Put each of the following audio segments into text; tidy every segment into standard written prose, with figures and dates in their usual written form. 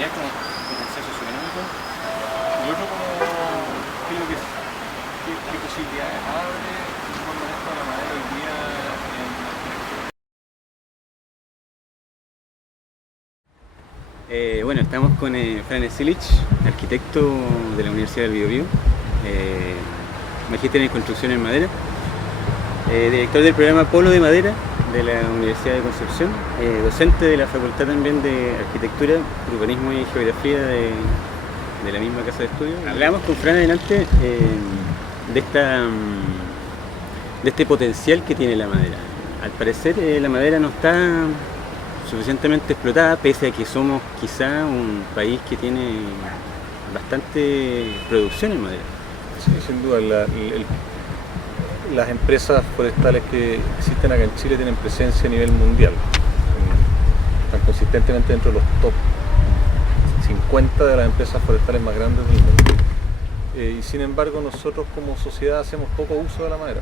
sostenibilidad como potencial socioeconómico. Y otro como, ¿qué es lo que qué posibilidades abre el buen manejo de la madera hoy día en arquitectura? Bueno, estamos con Fran Silich, arquitecto de la Universidad del Biobío, magíster en construcción en madera, director del programa Polo de Madera de la Universidad de Concepción, docente de la Facultad también de Arquitectura, Urbanismo y Geografía de la misma casa de estudio. Hablamos con Fran adelante de este potencial que tiene la madera. Al parecer la madera no está suficientemente explotada, pese a que somos quizá un país que tiene bastante producción en madera. Sí, sin duda. Las empresas forestales que existen acá en Chile tienen presencia a nivel mundial. Están consistentemente dentro de los top 50 de las empresas forestales más grandes del mundo. Y sin embargo nosotros como sociedad hacemos poco uso de la madera.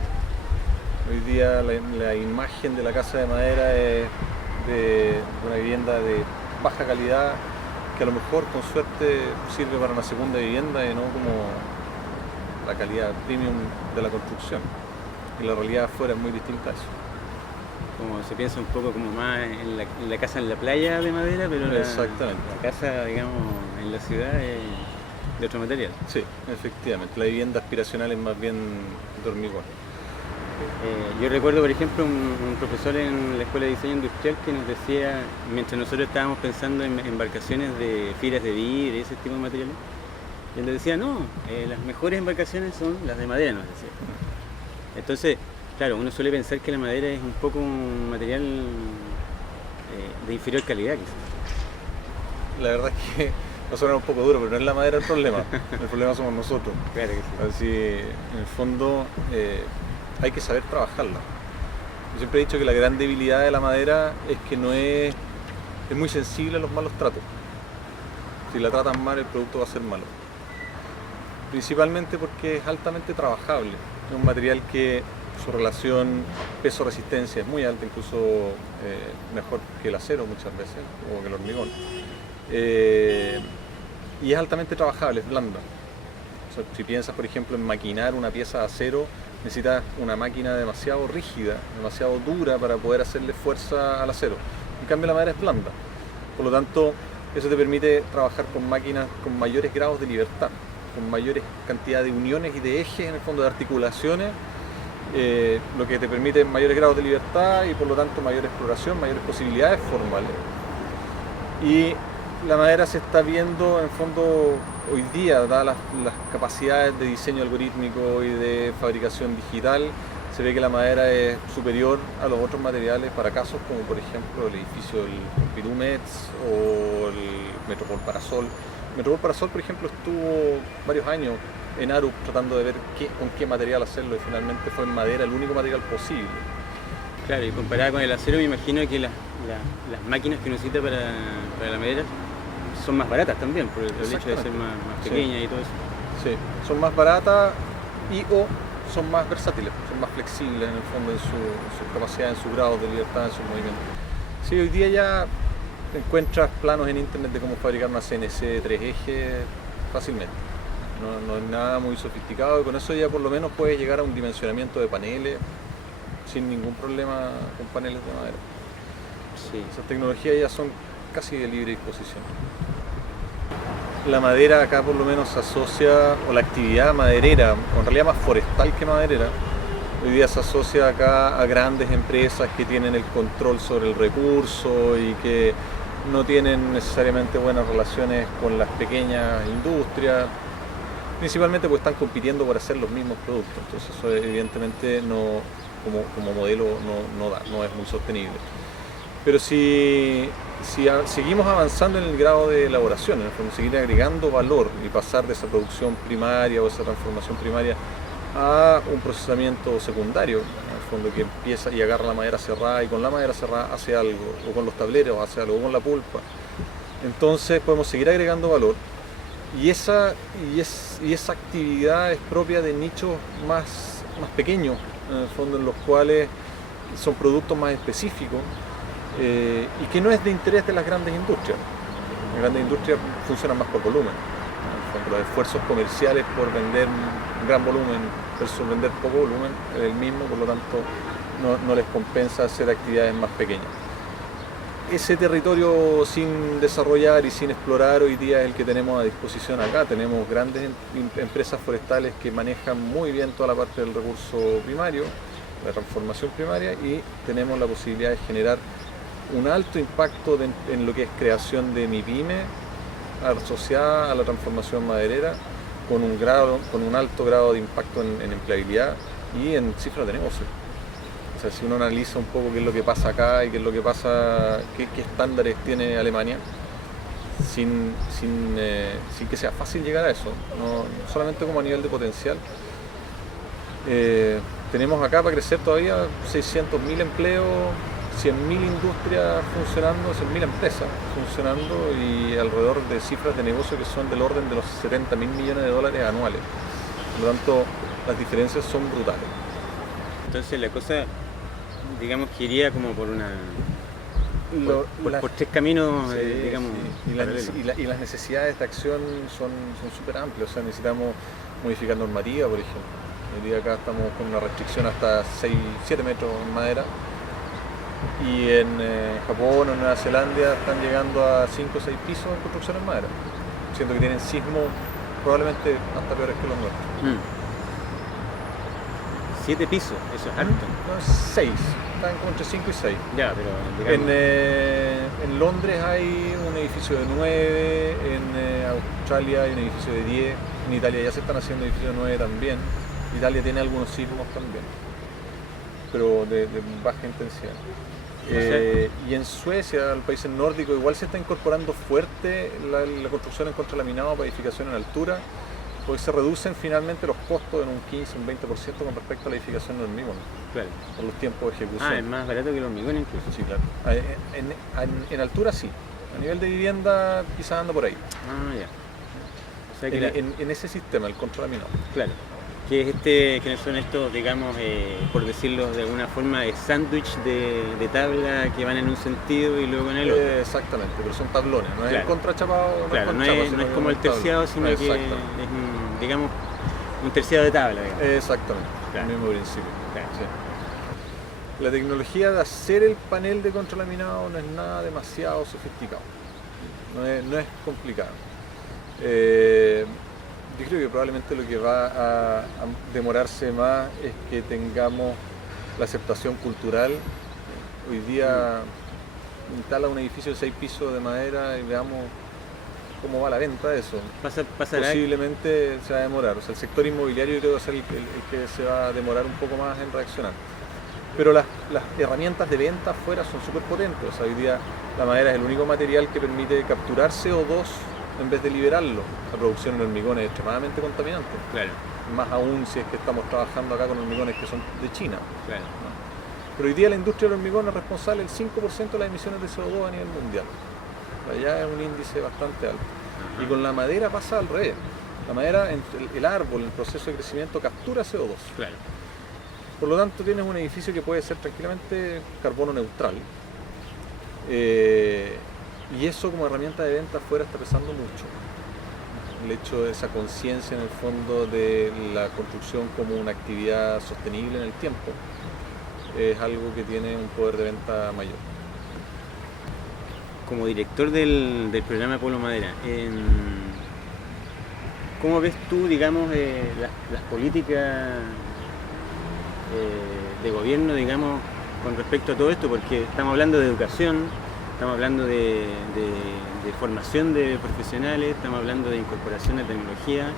Hoy día la imagen de la casa de madera es de una vivienda de baja calidad que a lo mejor con suerte sirve para una segunda vivienda y no como la calidad premium de la construcción. Y la realidad afuera es muy distinta a eso. Como se piensa un poco como más en la casa en la playa de madera, pero exactamente. La casa, digamos, en la ciudad es de otro material. Sí, efectivamente. La vivienda aspiracional es más bien de hormigón. Yo recuerdo, por ejemplo, un profesor en la Escuela de Diseño Industrial que nos decía, mientras nosotros estábamos pensando en embarcaciones de fibras de vidrio y ese tipo de materiales, él nos decía, no, las mejores embarcaciones son las de madera, nos decía. Entonces, claro, uno suele pensar que la madera es un poco un material de inferior calidad, quizás. La verdad es que va a sonar un poco duro, pero no es la madera el problema. El problema somos nosotros. Claro que sí. Así, en el fondo, hay que saber trabajarla. Yo siempre he dicho que la gran debilidad de la madera es que es muy sensible a los malos tratos. Si la tratan mal, el producto va a ser malo. Principalmente porque es altamente trabajable. Es un material que su relación peso-resistencia es muy alta, incluso mejor que el acero muchas veces, o que el hormigón. Y es altamente trabajable, es blanda. O sea, si piensas, por ejemplo, en maquinar una pieza de acero, necesitas una máquina demasiado rígida, demasiado dura para poder hacerle fuerza al acero. En cambio la madera es blanda. Por lo tanto, eso te permite trabajar con máquinas con mayores grados de libertad, con mayores cantidad de uniones y de ejes, en el fondo de articulaciones, lo que te permite mayores grados de libertad y por lo tanto mayor exploración, mayores posibilidades formales. Y la madera se está viendo en el fondo hoy día, dadas las capacidades de diseño algorítmico y de fabricación digital, se ve que la madera es superior a los otros materiales para casos como por ejemplo el edificio del Pompidou Metz o el Metropol Parasol. Metropol Parasol, por ejemplo, estuvo varios años en Arup tratando de ver con qué material hacerlo y finalmente fue en madera el único material posible. Claro, y comparada con el acero, me imagino que las máquinas que uno necesita para la madera son más baratas también, por el hecho de ser más pequeñas, sí, y todo eso. Sí, son más baratas o son más versátiles, son más flexibles en el fondo en su capacidad, en su grado de libertad, en sus movimientos. Sí, hoy día ya encuentras planos en internet de cómo fabricar una CNC de 3 ejes fácilmente. No es nada muy sofisticado y con eso ya por lo menos puedes llegar a un dimensionamiento de paneles sin ningún problema con paneles de madera. Sí. Esas tecnologías ya son casi de libre disposición. La madera acá por lo menos se asocia, o la actividad maderera, o en realidad más forestal que maderera, hoy día se asocia acá a grandes empresas que tienen el control sobre el recurso y que no tienen necesariamente buenas relaciones con las pequeñas industrias, principalmente porque están compitiendo por hacer los mismos productos. Entonces eso evidentemente como modelo no es muy sostenible. Pero si seguimos avanzando en el grado de elaboración, en el fondo, seguir agregando valor y pasar de esa producción primaria o esa transformación primaria a un procesamiento secundario, en el fondo que empieza y agarra la madera cerrada y con la madera cerrada hace algo, o con los tableros hace algo, o con la pulpa, entonces podemos seguir agregando valor y esa actividad es propia de nichos más pequeños, en el fondo, en los cuales son productos más específicos y que no es de interés de las grandes industrias. Las grandes industrias funcionan más por volumen. En el fondo, los esfuerzos comerciales por vender un gran volumen versus vender poco volumen es el mismo, por lo tanto no les compensa hacer actividades más pequeñas. Ese territorio sin desarrollar y sin explorar hoy día es el que tenemos a disposición acá. Tenemos grandes empresas forestales que manejan muy bien toda la parte del recurso primario, la transformación primaria, y tenemos la posibilidad de generar un alto impacto en lo que es creación de MIPYME asociada a la transformación maderera, con un alto grado de impacto en empleabilidad y en cifras de negocio. O sea, si uno analiza un poco qué es lo que pasa acá y qué es lo que pasa, qué estándares tiene Alemania, sin que sea fácil llegar a eso, no solamente como a nivel de potencial. Tenemos acá para crecer todavía 600.000 empleos, 100.000 industrias funcionando, 100.000 empresas funcionando y alrededor de cifras de negocio que son del orden de los 70.000 millones de dólares anuales. Por lo tanto, las diferencias son brutales. Entonces la cosa, digamos que iría como por una... por tres caminos, Sí, digamos, sí. Y las necesidades de acción son súper amplias. O sea, necesitamos modificar normativa, por ejemplo. Hoy día acá estamos con una restricción hasta 7 metros en madera, y en Japón o Nueva Zelanda están llegando a 5 o 6 pisos en construcción en madera, siendo que tienen sismos probablemente hasta peores que los nuestros. 7 pisos, eso es alto. No, 6, están como entre 5 y 6. Ya, pero digamos... En Londres hay un edificio de 9, en Australia hay un edificio de 10, en Italia ya se están haciendo edificios de 9 también. Italia tiene algunos sismos también, pero de baja intensidad. Y en Suecia, el país nórdico, igual se está incorporando fuerte la construcción en contralaminado para edificación en altura, porque se reducen finalmente los costos en un 15, un 20% con respecto a la edificación en hormigón, Claro. por los tiempos de ejecución. Ah, es más barato que el hormigón incluso. Sí, claro. En altura sí, a nivel de vivienda quizás anda por ahí. Ah, ya. O sea que En ese sistema, el contralaminado. claro. Que es que son estos, digamos, por decirlo de alguna forma, sándwich de tabla que van en un sentido y luego en el otro. Exactamente, pero son tablones, no es Claro. el contrachapado, Claro, no chapa, es sino que como el un tablón. terciado, sino que es, Exacto. digamos, un terciado de tabla, digamos. Exactamente, Claro. el mismo principio. Claro. Sí. La tecnología de hacer el panel de contralaminado no es nada demasiado sofisticado, no es complicado. Yo creo que probablemente lo que va a demorarse más es que tengamos la aceptación cultural. Hoy día instala un edificio de 6 pisos de madera y veamos cómo va la venta de eso. Pasará Posiblemente se va a demorar. O sea, el sector inmobiliario yo creo que va a ser el que se va a demorar un poco más en reaccionar. Pero las herramientas de venta afuera son súper potentes. O sea, hoy día la madera es el único material que permite capturar CO2 en vez de liberarlo. La producción en hormigón es extremadamente contaminante. Claro, Más aún si es que estamos trabajando acá con hormigones que son de China. claro. Pero hoy día la industria del hormigón es responsable del 5% de las emisiones de CO2 a nivel mundial. Ya es un índice bastante alto. Y con la madera pasa al revés. La madera, el árbol, en el proceso de crecimiento, captura CO2. Claro. Por lo tanto, tienes un edificio que puede ser tranquilamente carbono neutral. Y eso como herramienta de venta afuera está pesando mucho. El hecho de esa conciencia en el fondo de la construcción como una actividad sostenible en el tiempo es algo que tiene un poder de venta mayor. Como director del programa Polo Madera, ¿cómo ves tú, digamos, las políticas de gobierno, digamos, con respecto a todo esto? Porque estamos hablando de educación, estamos hablando de formación de profesionales, estamos hablando de incorporación de tecnología.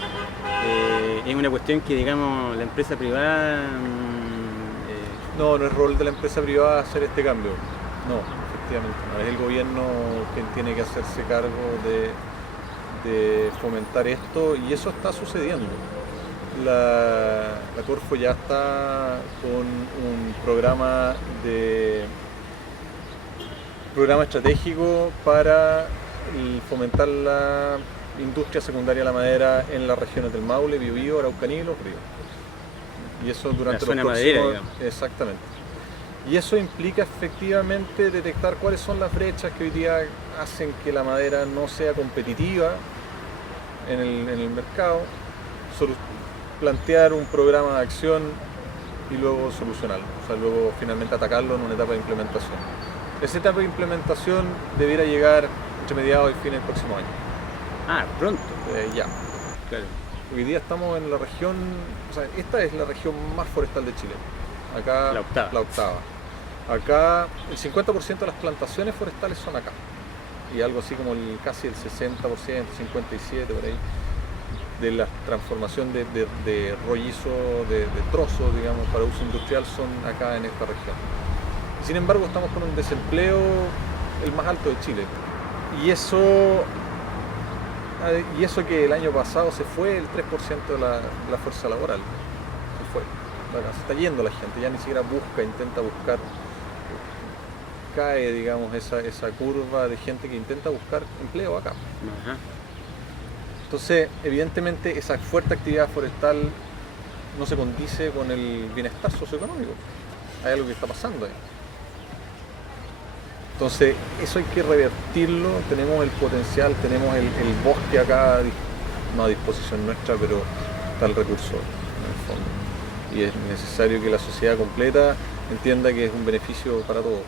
Es una cuestión que, digamos, la empresa privada... No es rol de la empresa privada hacer este cambio. No, efectivamente no. Es el gobierno quien tiene que hacerse cargo de fomentar esto, y eso está sucediendo. La Corfo ya está con un programa estratégico para fomentar la industria secundaria de la madera en las regiones del Maule, Biobío, Araucanía y Los Ríos. Y eso durante La zona los madera, próximos... digamos. Exactamente. Y eso implica efectivamente detectar cuáles son las brechas que hoy día hacen que la madera no sea competitiva en el mercado, plantear un programa de acción y luego solucionarlo, o sea, luego finalmente atacarlo en una etapa de implementación. Esa etapa de implementación debiera llegar entre mediados y fines del próximo año. Ah, pronto. Ya. Claro. Hoy día estamos en la región, o sea, esta es la región más forestal de Chile. Acá, La octava. Acá el 50% de las plantaciones forestales son acá. Y algo así como casi el 60%, 57% por ahí, de la transformación de rollizo, de trozos, digamos, para uso industrial son acá en esta región. Sin embargo, estamos con un desempleo el más alto de Chile. Y eso que el año pasado se fue el 3% de la fuerza laboral. Se fue. Se está yendo la gente, ya ni siquiera intenta buscar. Cae, digamos, esa curva de gente que intenta buscar empleo acá. Ajá. Entonces, evidentemente, esa fuerte actividad forestal no se condice con el bienestar socioeconómico. Hay algo que está pasando ahí. Entonces, eso hay que revertirlo. Tenemos el potencial, tenemos el bosque acá, no a disposición nuestra, pero está el recurso en el fondo. Y es necesario que la sociedad completa entienda que es un beneficio para todos.